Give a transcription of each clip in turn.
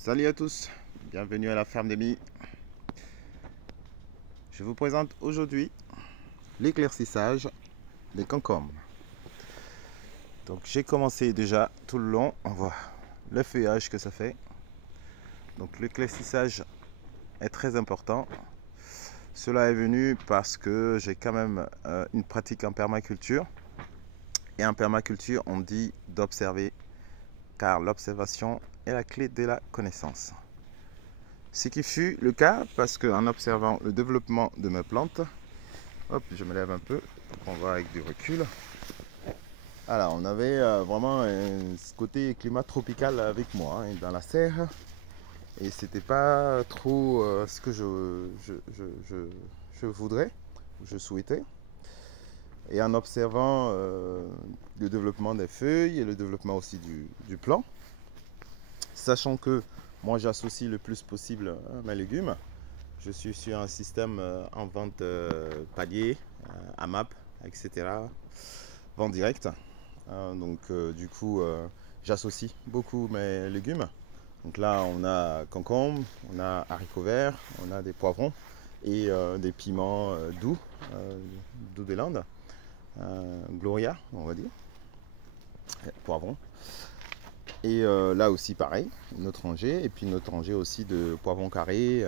Salut à tous, bienvenue à la ferme d'Emmy. Je vous présente aujourd'hui l'éclaircissage des concombres. Donc j'ai commencé déjà tout le long, on voit le feuillage que ça fait. Donc l'éclaircissage est très important. Cela est venu parce que j'ai quand même une pratique en permaculture. Et en permaculture, on dit d'observer, car l'observation est la clé de la connaissance. Ce qui fut le cas parce qu'en observant le développement de mes plantes, hop, je me lève un peu pour qu'on voit avec du recul. Alors, on avait vraiment ce côté climat tropical avec moi dans la serre, et c'était pas trop ce que je voudrais, je souhaitais. Et en observant le développement des feuilles et le développement aussi du plant, sachant que moi j'associe le plus possible mes légumes. Je suis sur un système en vente palier, AMAP, etc. Vente directe. Donc du coup j'associe beaucoup mes légumes. Donc là on a concombre, on a haricots verts, on a des poivrons et des piments doux, doux des Landes. Gloria, on va dire, poivron. Et là aussi pareil, notre rangée, et puis notre rangée aussi de poivrons carrés,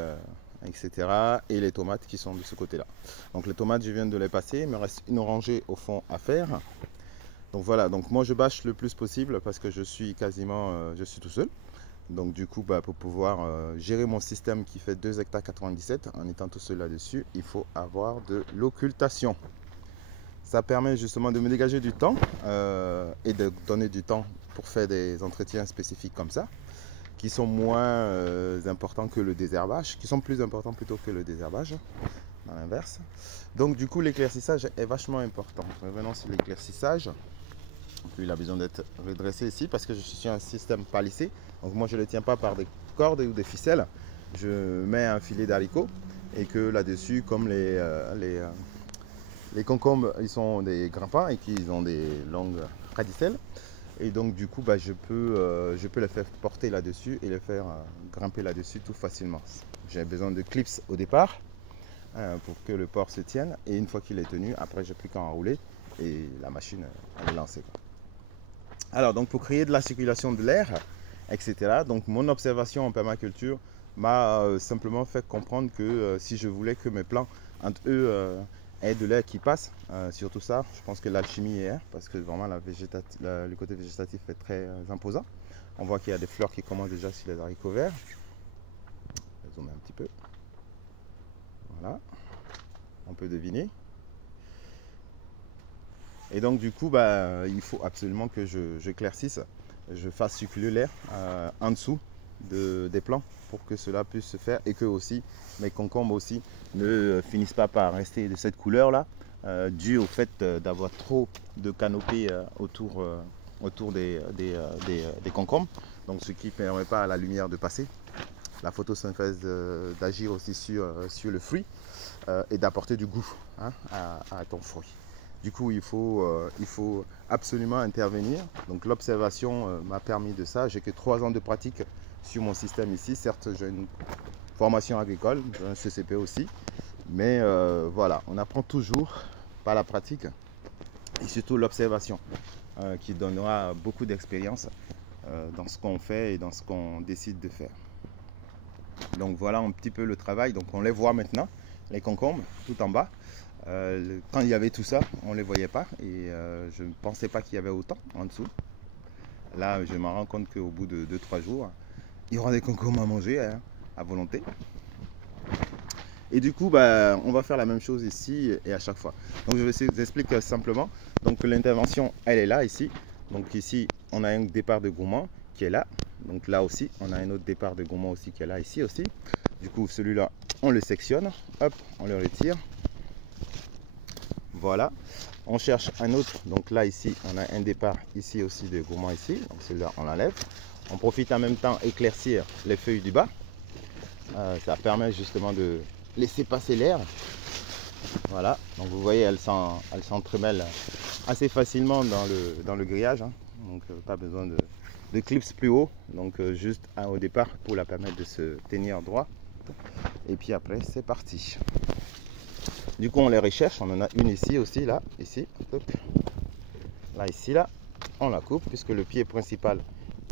etc. Et les tomates qui sont de ce côté là. Donc les tomates je viens de les passer, il me reste une rangée au fond à faire. Donc voilà, donc moi je bâche le plus possible parce que je suis quasiment, je suis tout seul. Donc du coup pour pouvoir gérer mon système qui fait 2 hectares 97 en étant tout seul là-dessus, il faut avoir de l'occultation. Ça permet justement de me dégager du temps et de donner du temps pour faire des entretiens spécifiques comme ça, qui sont moins importants que le désherbage, qui sont plus importants plutôt que le désherbage, dans l'inverse. Donc du coup l'éclaircissage est vachement important. Revenons sur l'éclaircissage. Il a besoin d'être redressé ici parce que je suis sur un système palissé. Donc moi je ne le tiens pas par des cordes ou des ficelles. Je mets un filet d'haricot et que là-dessus, comme les concombres, ils sont des grimpants et qu'ils ont des longues radicelles. Et donc du coup, je peux les faire porter là-dessus et les faire grimper là-dessus tout facilement. J'ai besoin de clips au départ pour que le port se tienne. Et une fois qu'il est tenu, après j'ai plus qu'à enrouler et la machine elle est lancée. Alors donc pour créer de la circulation de l'air, etc. Donc mon observation en permaculture m'a simplement fait comprendre que si je voulais que mes plants entre eux et de l'air qui passe, surtout ça, je pense que l'alchimie est parce que vraiment le côté végétatif est très imposant. On voit qu'il y a des fleurs qui commencent déjà sur les haricots verts. Je vais zoomer un petit peu. Voilà, on peut deviner. Et donc du coup, il faut absolument que j'éclaircisse, je fasse circuler l'air en dessous des plants pour que cela puisse se faire et que aussi mes concombres aussi ne finissent pas par rester de cette couleur là dû au fait d'avoir trop de canopée autour des concombres, donc ce qui ne permet pas à la lumière de passer, la photosynthèse d'agir aussi sur le fruit et d'apporter du goût à ton fruit. Du coup, il faut absolument intervenir. Donc l'observation m'a permis de ça. J'ai que 3 ans de pratique sur mon système ici. Certes, j'ai une formation agricole, j'ai un CCP aussi. Mais voilà, on apprend toujours par la pratique et surtout l'observation qui donnera beaucoup d'expérience dans ce qu'on fait et dans ce qu'on décide de faire. Donc voilà un petit peu le travail. Donc on les voit maintenant, les concombres, tout en bas. Quand il y avait tout ça, on ne les voyait pas et je ne pensais pas qu'il y avait autant en dessous. Là, je me rends compte qu'au bout de 2-3 jours, il y aura des concombres à manger à volonté. Et du coup, on va faire la même chose ici et à chaque fois. Donc je vous explique simplement. Donc l'intervention, elle est là, ici. Donc ici, on a un départ de gourmand qui est là. Donc là aussi, on a un autre départ de gourmand aussi qui est là, ici aussi. Du coup, celui-là, on le sectionne. Hop, on le retire. Voilà, on cherche un autre. Donc là ici on a un départ ici aussi de gourmand ici, donc celui-là on l'enlève. On profite en même temps éclaircir les feuilles du bas. Ça permet justement de laisser passer l'air. Voilà, donc vous voyez elles s'entremêlent assez facilement dans le grillage, donc pas besoin de clips plus haut, donc juste au départ pour la permettre de se tenir droit. Et puis après c'est parti. Du coup on les recherche, on en a une ici aussi, là, ici, hop. Là, ici, là, on la coupe puisque le pied principal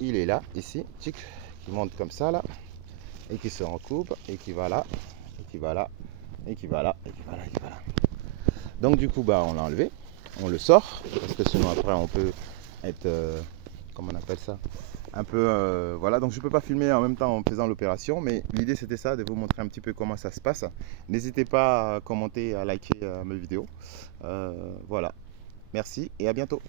il est là, ici, qui monte comme ça là, et qui se recoupe, et qui va là, et qui va là, et qui va là, et qui va là, et qui va là. Donc du coup bah on l'a enlevé, on le sort, parce que sinon après on peut être, comment on appelle ça, un peu, voilà, donc je ne peux pas filmer en même temps en faisant l'opération, mais l'idée c'était ça, de vous montrer un petit peu comment ça se passe. N'hésitez pas à commenter, à liker mes vidéos. Voilà, merci et à bientôt.